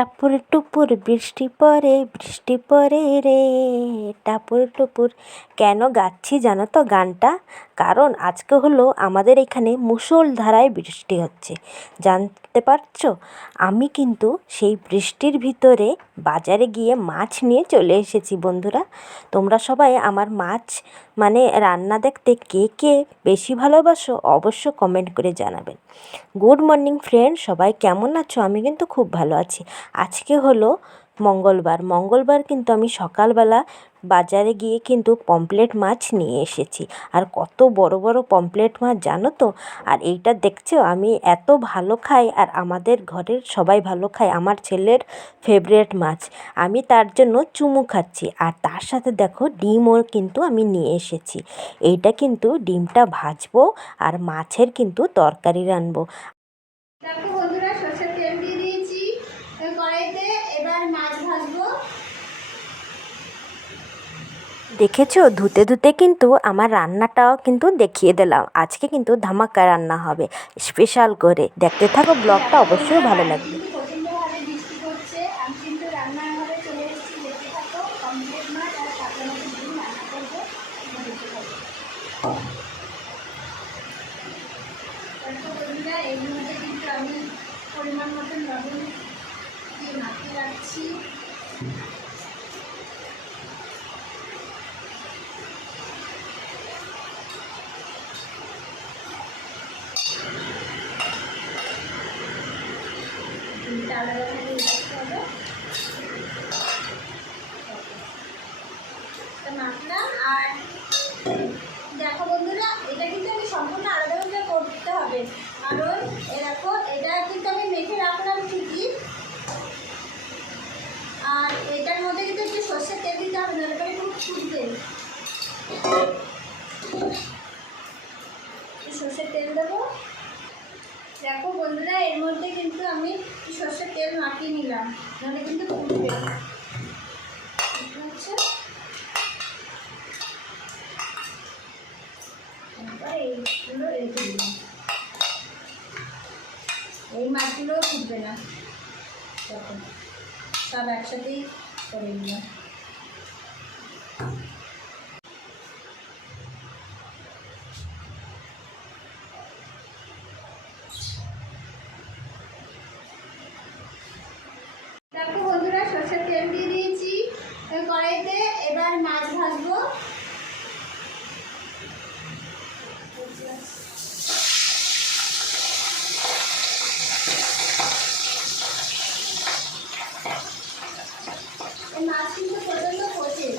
টাপুর টুপুর বৃষ্টি পরে বৃষ্টি পরে রে। টাপুর টুপুর, কেন গাচ্ছি জানো তো গানটা? কারণ আজকে হলো আমাদের এখানে মুষলধারায় বৃষ্টি হচ্ছে। জানতে পারছ? আমি কিন্তু সেই বৃষ্টির ভিতরে বাজারে গিয়ে মাছ নিয়ে চলে এসেছি বন্ধুরা। তোমরা সবাই আমার মাছ মানে রান্না দেখতে কে কে বেশি ভালোবাসো অবশ্য কমেন্ট করে জানাবেন। গুড মর্নিং ফ্রেন্ড সবাই কেমন আছো? আমি কিন্তু খুব ভালো আছি। আজকে হলো মঙ্গলবার। মঙ্গলবার কিন্তু আমি সকালবেলা বাজারে গিয়ে কিন্তু পমফ্রেট মাছ নিয়ে এসেছি। আর কত বড় বড় পমফ্রেট মাছ জানো তো? আর এইটা দেখছ, আমি এত ভালো খাই আর আমাদের ঘরের সবাই ভালো খায়, আমার ছেলের ফেভারিট মাছ। আমি তার জন্য চুমু খাচ্ছি। আর তার সাথে দেখো, ডিমও কিন্তু আমি নিয়ে এসেছি। এইটা কিন্তু ডিমটা ভাজবো আর মাছের কিন্তু তরকারি রানবো দেখো বন্ধুরা সরষের তেল দিয়ে দিয়েছি এবার কড়াইতে এবার মাছ ভাজবো দেখেছ? ধুতে ধুতে কিন্তু আমার রান্নাটাও কিন্তু দেখিয়ে দিলাম। আজকে কিন্তু ধামাকা রান্না হবে স্পেশাল করে। দেখতে থাকো, ব্লগটা অবশ্যই ভালো লাগবে। কিন্তু প্রচণ্ডভাবে বৃষ্টি পড়ছে আমি কিন্তু রান্নাঘরে চলে এসেছি দেখতে থাকো কমপ্লিট মাছ আর কাঁচা মাছের ডিম রান্না করব তোমরা দেখতে থাকো দেখো বন্ধুরা এর মধ্যে কিন্তু আমি পরিমাণ মতন লবণ দিয়ে মাখিয়ে রাখছি মাখলাম আর দেখো বন্ধুরা এটা কিন্তু আমি সম্পূর্ণ আলাদাভাবে করতে হবে কারণ এ দেখো এটা কিন্তু আমি মেখে রাখলাম ঠিকই আর এটার মধ্যে কিন্তু একটু সর্ষের তেল দিতে হবে নাহলে পরে খুব ফুটবে সর্ষের তেল দেবো। দেখো বন্ধুরা, এর মধ্যে কিন্তু আমি সর্ষের তেল মাখিয়ে নিলাম, নাহলে কিন্তু ফুটবে এইগুলো রেখে দিলাম। এই মাছগুলো ফুটবে না। তখন সব একসাথেই করে নিলাম দেখো বন্ধুরা সরষের তেল দিয়ে দিয়েছি কড়াইতে এবার মাছ ভাজবো এই মাছ কিন্তু প্রচণ্ড কঠিন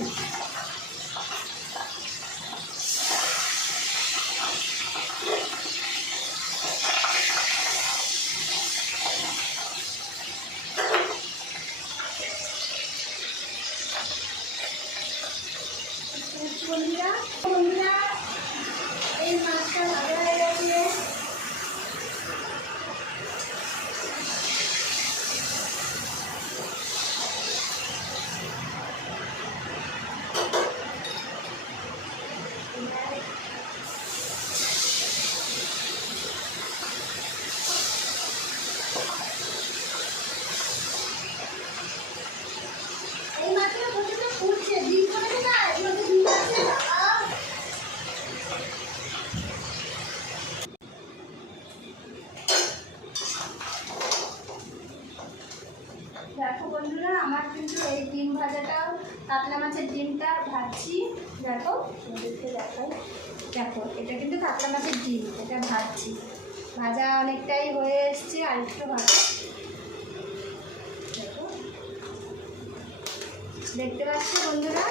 বন্ধুরা বন্ধুরা এই মাছটা ভাজা হয়ে গেছে এই মাছটা প্রচণ্ড ফুটছে ডিম খাবে না এর মধ্যে ডিম আছে আহ! দেখো বন্ধুরা, আমার কিন্তু এই ডিম ভাজাটাও কাতলা মাছের ডিমটা ভাজছি। দেখো, তোমাদেরকে দেখাই। দেখো, এটা কিন্তু কাতলা মাছের ডিম, এটা ভাজছি। ভাজা অনেকটাই হয়ে এসছে আর একটু ভাজা দেখো। দেখতে পাচ্ছ বন্ধুরা?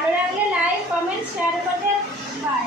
ভালো লাগলে লাইক কমেন্ট শেয়ার করতে বাই